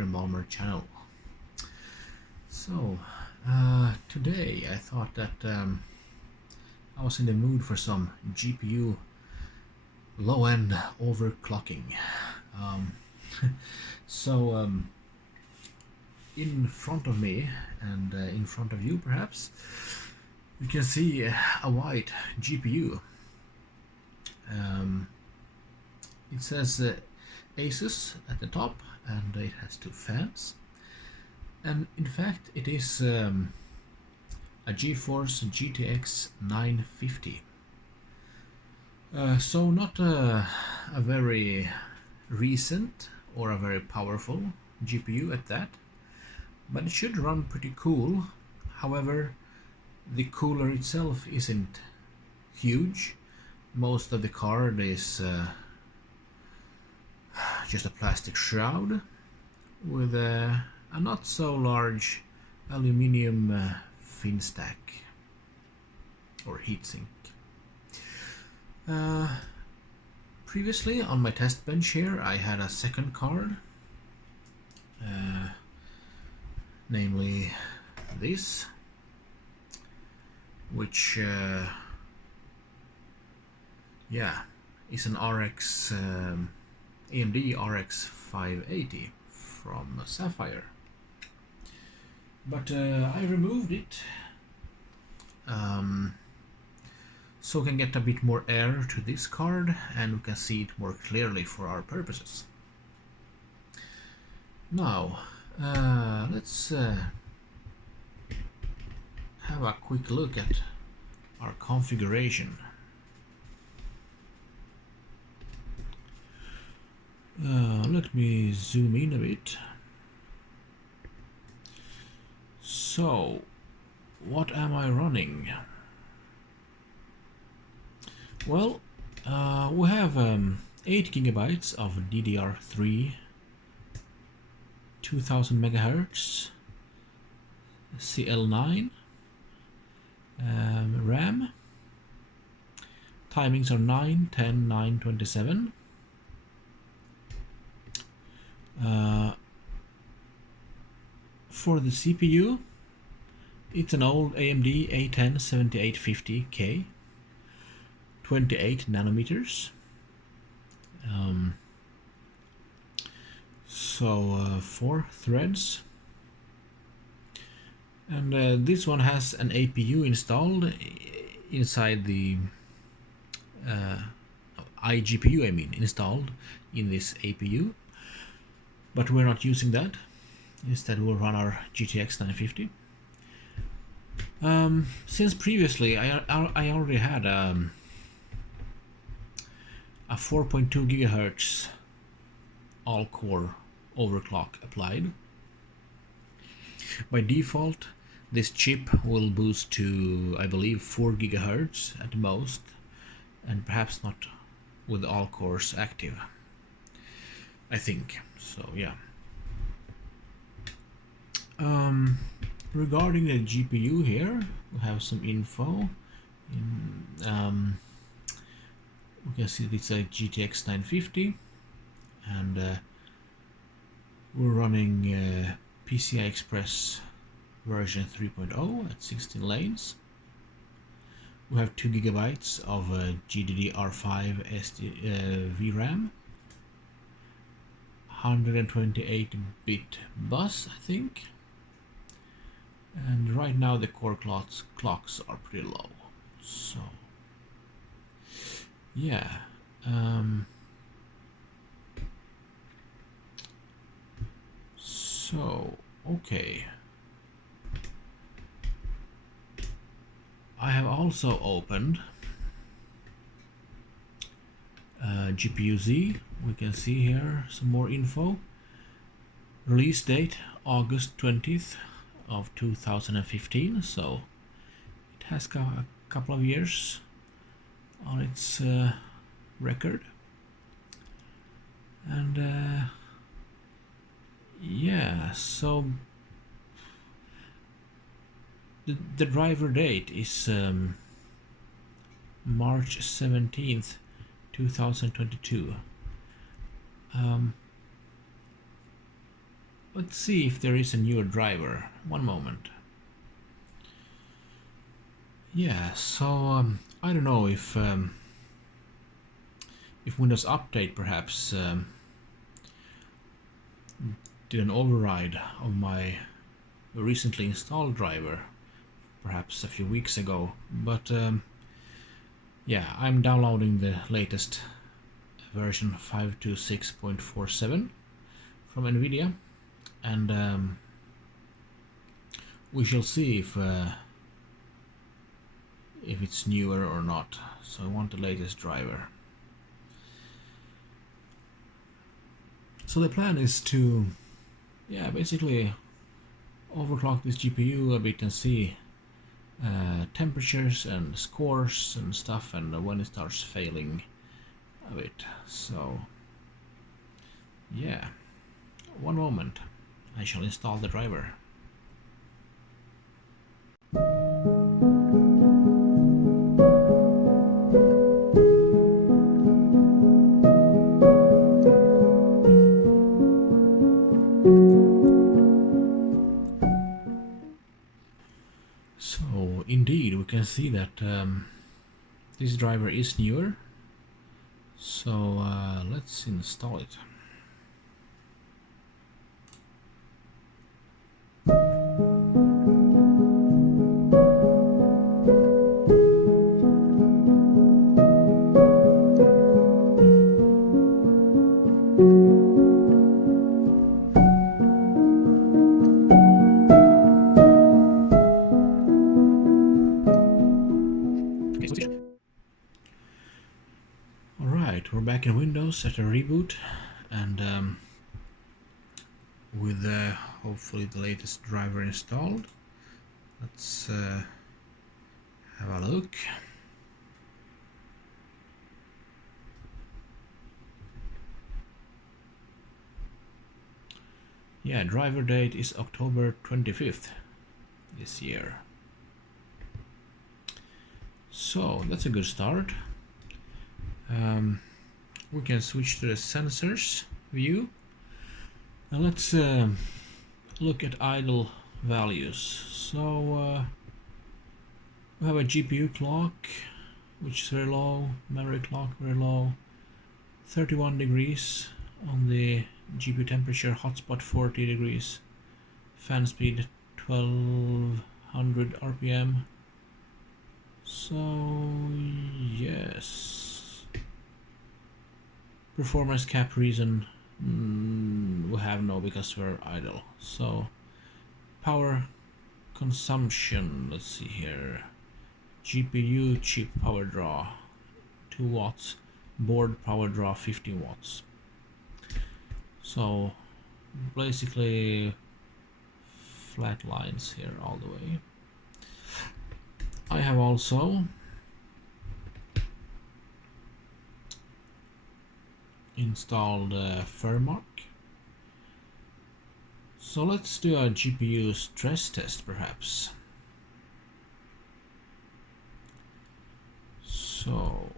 Dr. Malmer channel. So today I thought that I was in the mood for some GPU low-end overclocking. In front of me and in front of you perhaps you can see a white GPU. It says ASUS at the top, and it has two fans, and in fact it is a GeForce GTX950. So not a very recent or a very powerful GPU at that, but it should run pretty cool. However, the cooler itself isn't huge. Most of the card is just a plastic shroud with a not so large aluminium fin stack or heatsink. Previously on my test bench here I had a second card, namely this, which is an RX AMD RX 580 from Sapphire, but I removed it so we can get a bit more air to this card and we can see it more clearly for our purposes. Now let's have a quick look at our configuration. Let me zoom in a bit. So, what am I running? Well, we have 8 GB of DDR3 2000 MHz CL9 RAM. Timings are 9, 10, 9, 27. For the CPU, it's an old AMD A10-7850K, 28 nanometers. So 4 threads, and this one has an APU installed inside the iGPU, installed in this APU, but we're not using that. Instead we'll run our GTX 950. Since previously I already had a 4.2 GHz all-core overclock applied. By default this chip will boost to, I believe, 4 GHz at most, and perhaps not with all cores active, I think. So yeah. Regarding the GPU here, we have some info. We can see it's a GTX 950, and we're running PCI Express version 3.0 at 16 lanes. We have 2 GB of GDDR5 VRAM, 128-bit bus, I think. And right now the core clocks are pretty low. So yeah, so okay, I have also opened GPU-Z. We can see here some more info. Release date August 20th of 2015, so it has got a couple of years on its record. And yeah, so the driver date is March 17th 2022. let's see if there is a newer driver. One moment. Yeah, so I don't know if Windows Update perhaps did an override of my recently installed driver, perhaps a few weeks ago. But yeah, I'm downloading the latest version 526.47 from NVIDIA, and we shall see if it's newer or not. So I want the latest driver. So the plan is to, yeah, basically overclock this GPU a bit and see temperatures and scores and stuff, and when it starts failing a bit. So yeah, one moment, I shall install the driver. So indeed, we can see that this driver is newer. So let's install it. Alright, we're back in Windows at a reboot, and with hopefully the latest driver installed. Let's have a look. Yeah, driver date is October 25th this year. So that's a good start. We can switch to the sensors view. Now let's look at idle values. So we have a GPU clock, which is very low, memory clock very low, 31 degrees on the GPU temperature, hotspot 40 degrees, fan speed 1200 RPM. So yes. Performance cap reason we have no, because we're idle. So power consumption, let's see here. GPU chip power draw 2 watts, board power draw 15 watts. So basically flat lines here all the way. I have also installed Furmark. So let's do a GPU stress test perhaps. So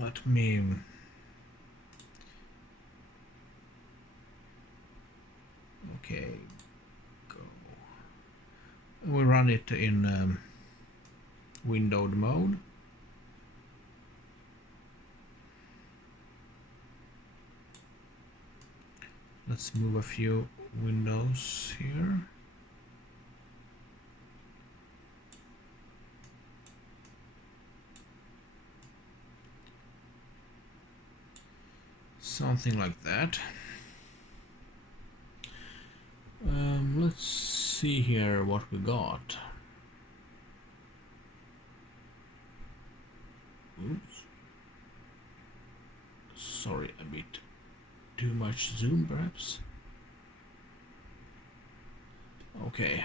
let me go. We run it in windowed mode. Let's move a few windows here. Something like that. Let's see here what we got. Oops. Sorry, a bit too much zoom perhaps. Okay.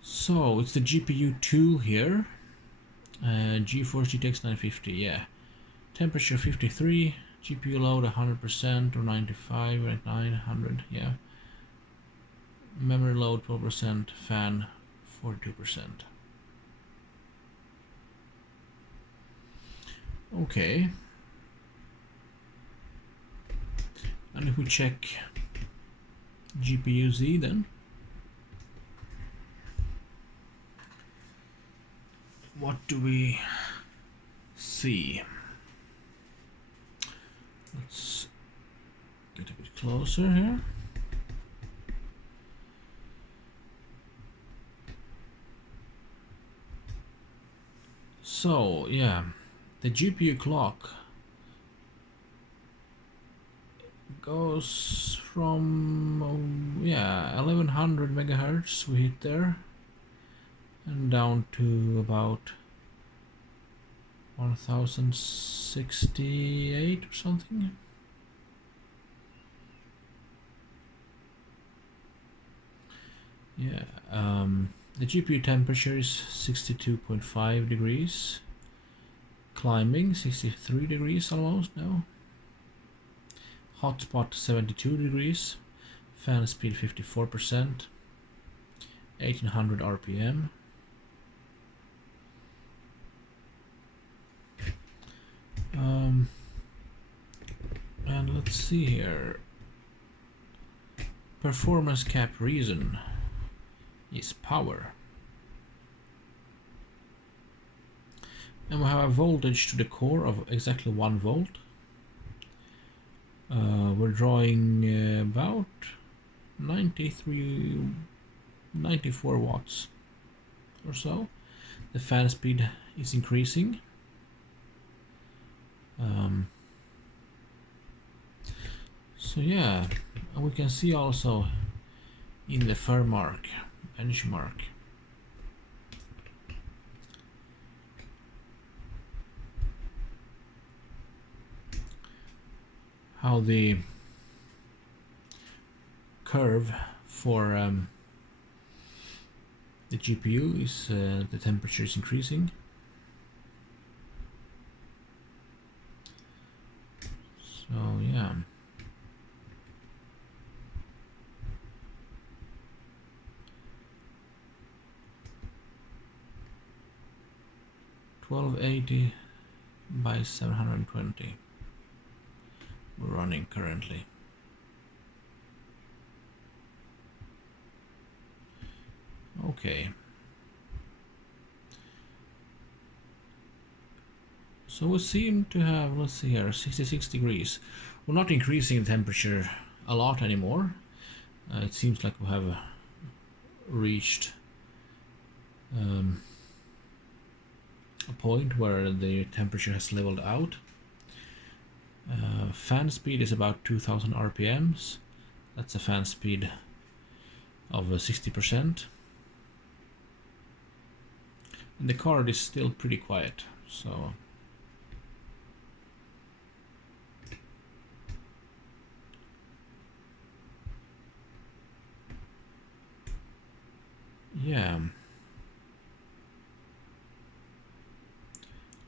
So it's the GPU 2 here. GeForce GTX950, yeah. Temperature 53, GPU load 100% or 95, right, 900, yeah. Memory load 12%, fan 42%. Okay. And if we check GPU Z, then what do we see? Let's get a bit closer here. So yeah, the GPU clock goes from 1100 megahertz we hit there, and down to about 1068 or something. Yeah, the GPU temperature is 62.5 degrees, climbing 63 degrees almost now. Hotspot 72 degrees, fan speed 54%, 1800 RPM. And let's see here. Performance cap reason is power. And we have a voltage to the core of exactly 1 volt. We're drawing about 94 watts or so. The fan speed is increasing. So yeah, we can see also in the Furmark benchmark how the curve for the GPU is the temperature is increasing. So yeah, $1280 by 720 we're running currently. Okay, so we seem to have, let's see here, 66 degrees. We're not increasing the temperature a lot anymore. It seems like we have reached a point where the temperature has leveled out. Fan speed is about 2000 RPMs. That's a fan speed of 60%. And the card is still pretty quiet, so yeah,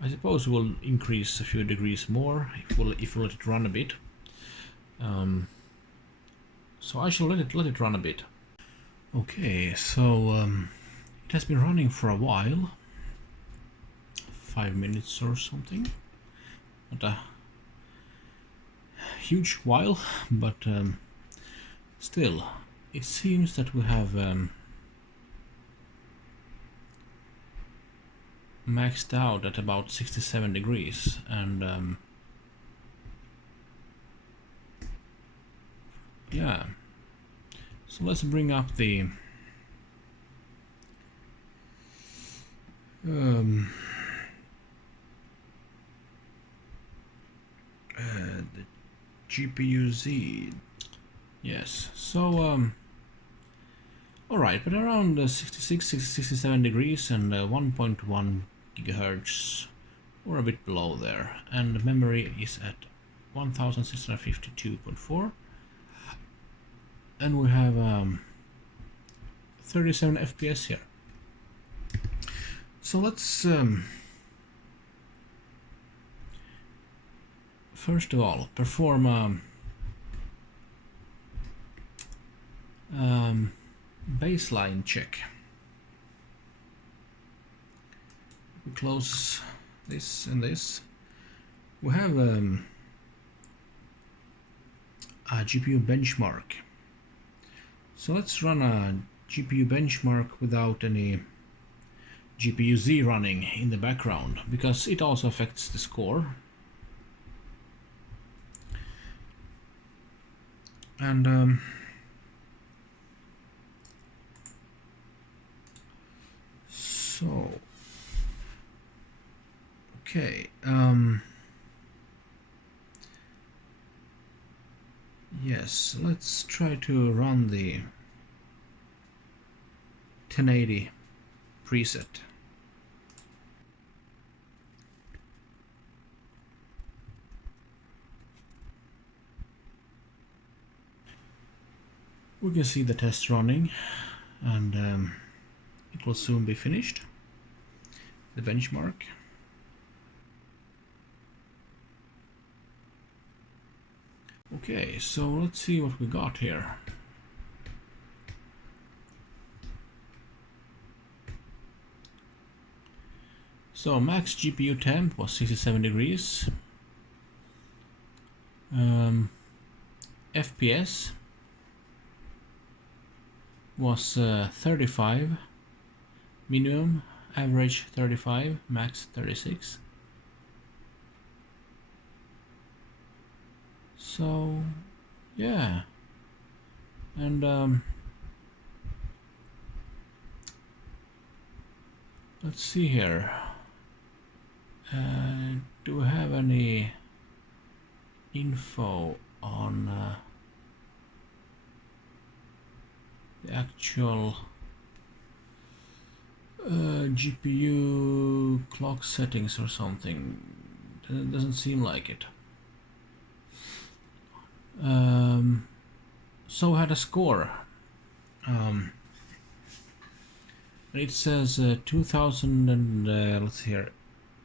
I suppose we'll increase a few degrees more if we let it run a bit. So I shall let it run a bit. Okay, so it has been running for a while, 5 minutes or something. Not a huge while, but still, it seems that we have maxed out at about 67 degrees, and yeah, so let's bring up the GPU Z. Yes, so alright, but around 67 degrees and 1.1 gigahertz, or a bit below there, and the memory is at 1652.4, and we have 37 FPS here. So let's first of all perform baseline check. We close this and this. We have a GPU benchmark. So let's run a GPU benchmark without any GPU Z running in the background, because it also affects the score. And so okay, yes, let's try to run the 1080 preset. We can see the test running, and it will soon be finished, the benchmark. Okay, so let's see what we got here. So max GPU temp was 67 degrees. FPS was 35, minimum, average 35, max 36. So yeah, and let's see here. Do we have any info on the actual GPU clock settings or something? It doesn't seem like it. So we had a score. It says 2000 and let's see here,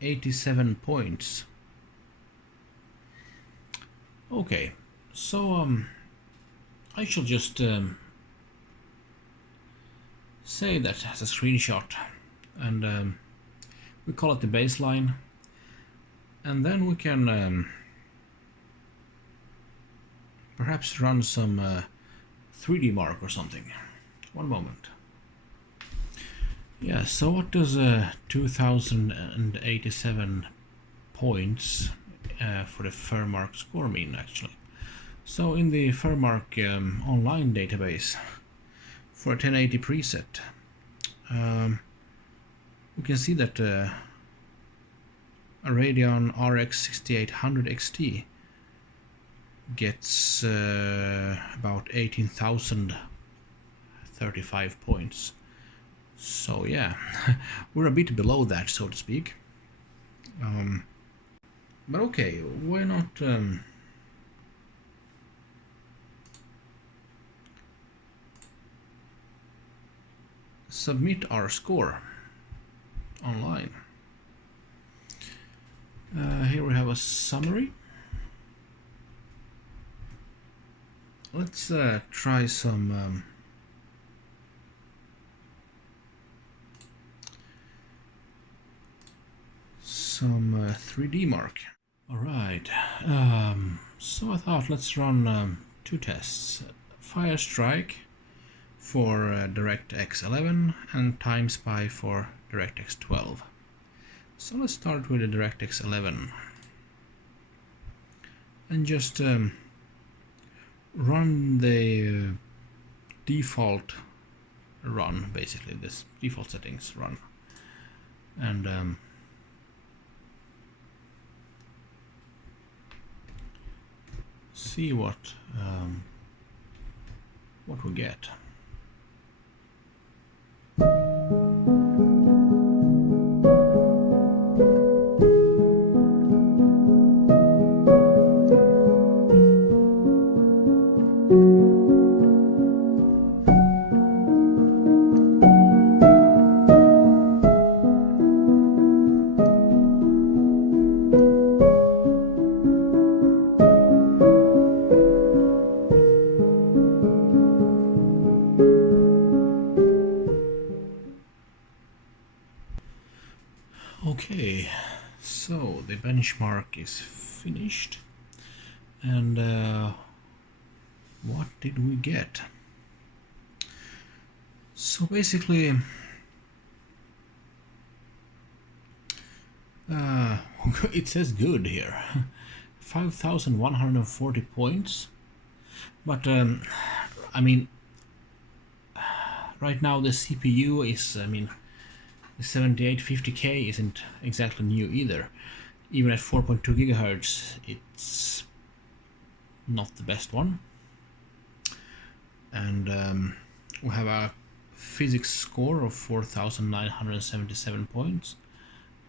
87 points. Okay, so I shall just save that as a screenshot, and we call it the baseline, and then we can perhaps run some 3DMark or something. One moment. Yeah, so what does 2087 points for the Furmark score mean actually? So in the Furmark online database for a 1080 preset, we can see that a Radeon RX 6800 XT gets about 18,035 points. So yeah, we're a bit below that, so to speak. But okay, why not submit our score online. Here we have a summary. Let's try some 3DMark. Alright, so I thought let's run two tests. Firestrike for DirectX 11 and Timespy for DirectX 12. So let's start with the DirectX 11 and just run the default run, basically this default settings run, and see what we get. Okay, so the benchmark is finished, and what did we get? So basically, it says good here. 5,140 points. But I mean, right now the CPU is, I mean, the 7850K isn't exactly new either. Even at 4.2 gigahertz, it's not the best one. And we have a physics score of 4,977 points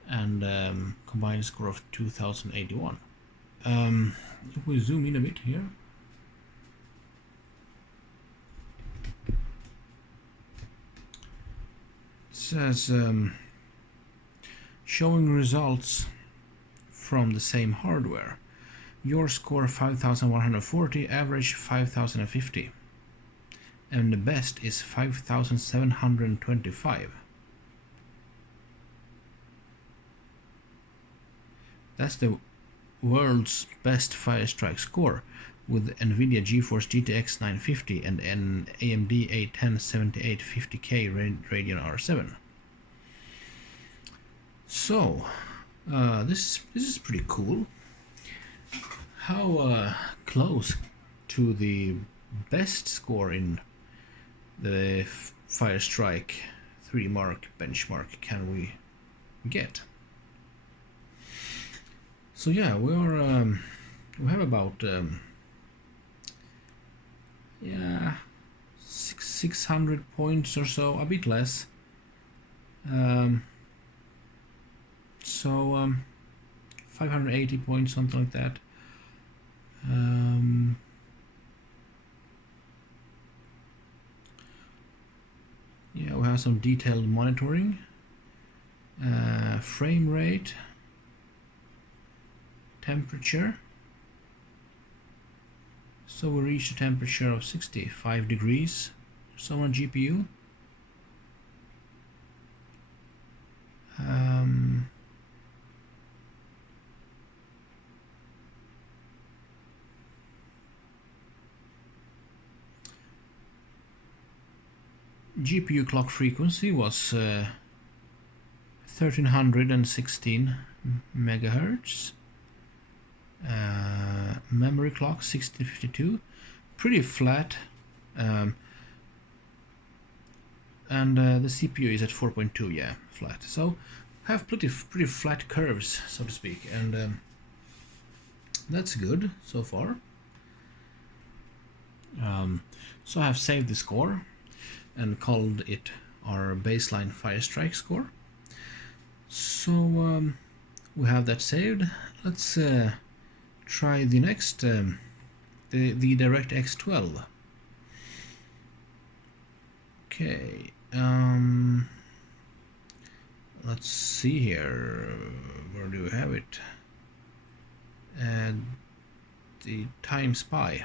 and combined score of 2,081. If we zoom in a bit here, it says showing results from the same hardware. Your score 5,140, average 5,050, and the best is 5,725. That's the world's best Firestrike score, with NVIDIA GeForce GTX950 and an AMD A10-7850K Radeon R7. So, this is pretty cool. How close to the best score in the Firestrike 3DMark benchmark can we get? So yeah, we have about 600 points or so, a bit less. So 580 points, something like that. Yeah, we have some detailed monitoring, frame rate, temperature. So we reached a temperature of 65 degrees so on GPU. GPU clock frequency was 1316 megahertz. Memory clock 1652, pretty flat, and the CPU is at 4.2, yeah, flat. So have pretty flat curves, so to speak, and that's good so far. So I have saved the score and called it our baseline Firestrike score. So we have that saved. Let's try the next, the DirectX 12. Okay, let's see here. Where do we have it? The Timespy.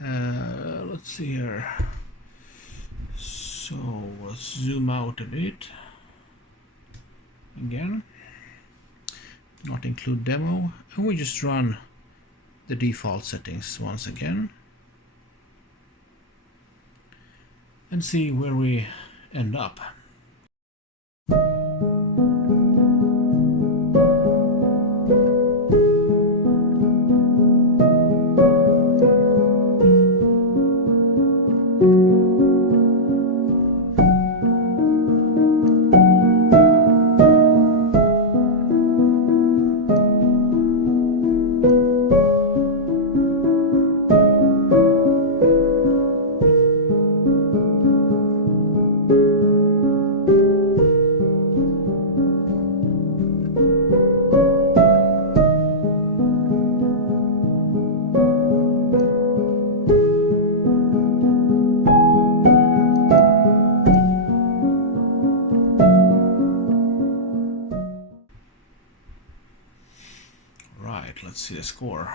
Let's see here. So let's zoom out a bit. Again, not include demo, and we just run the default settings once again and see where we end up. Let's see the score.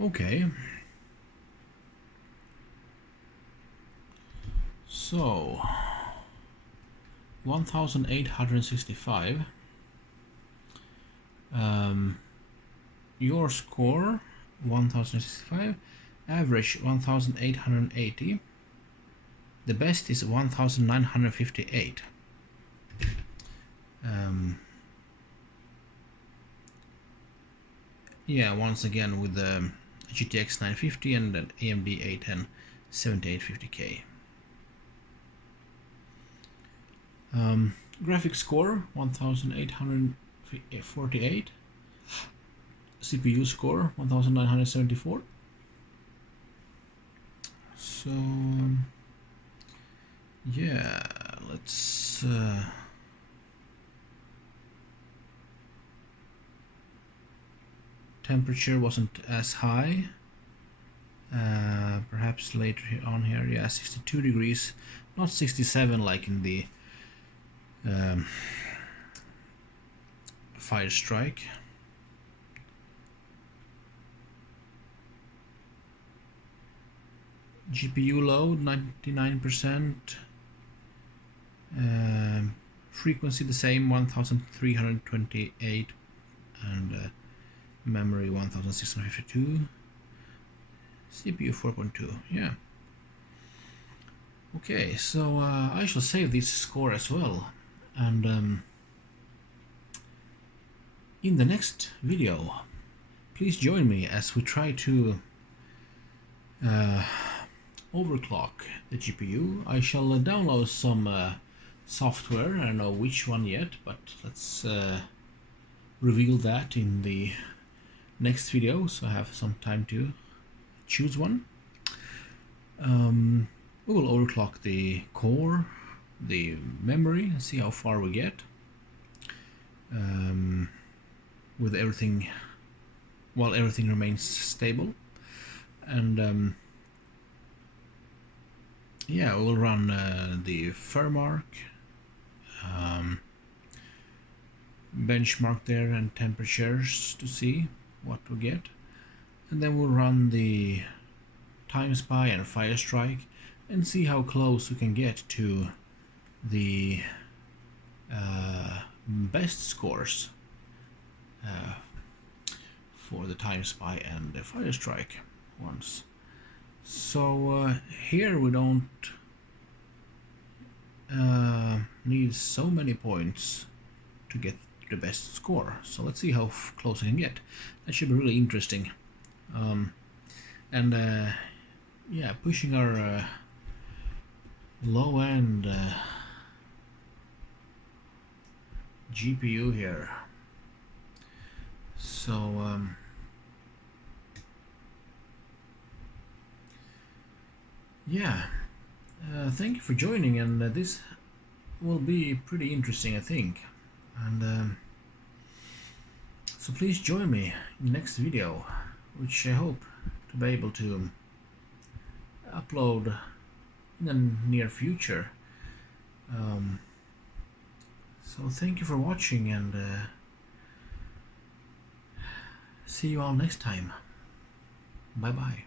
Okay. So 1865. Your score 1065, average 1880. The best is 1958. Yeah, once again with the GTX950 and an AMD A10-7850K. Graphics score 1848. CPU score 1974. So yeah, let's temperature wasn't as high, perhaps later on here. Yeah, 62 degrees, not 67 like in the Firestrike. GPU load 99%, frequency the same 1328, and memory 1652, CPU 4.2. Yeah. Okay, so I shall save this score as well, and in the next video please join me as we try to overclock the GPU. I shall download some software. I don't know which one yet, but let's reveal that in the next video, so I have some time to choose one. We will overclock the core, the memory, and see how far we get with everything, while everything remains stable. And yeah, we'll run the Furmark benchmark there and temperatures to see what we get, and then we'll run the Timespy and Firestrike and see how close we can get to the best scores for the Timespy and the Firestrike ones. So here we don't need so many points to get the best score, so let's see how close I can get. That should be really interesting. And yeah, pushing our low end GPU here. So yeah, thank you for joining, and this will be pretty interesting, I think. And so please join me in the next video, which I hope to be able to upload in the near future. So thank you for watching, and see you all next time. Bye bye.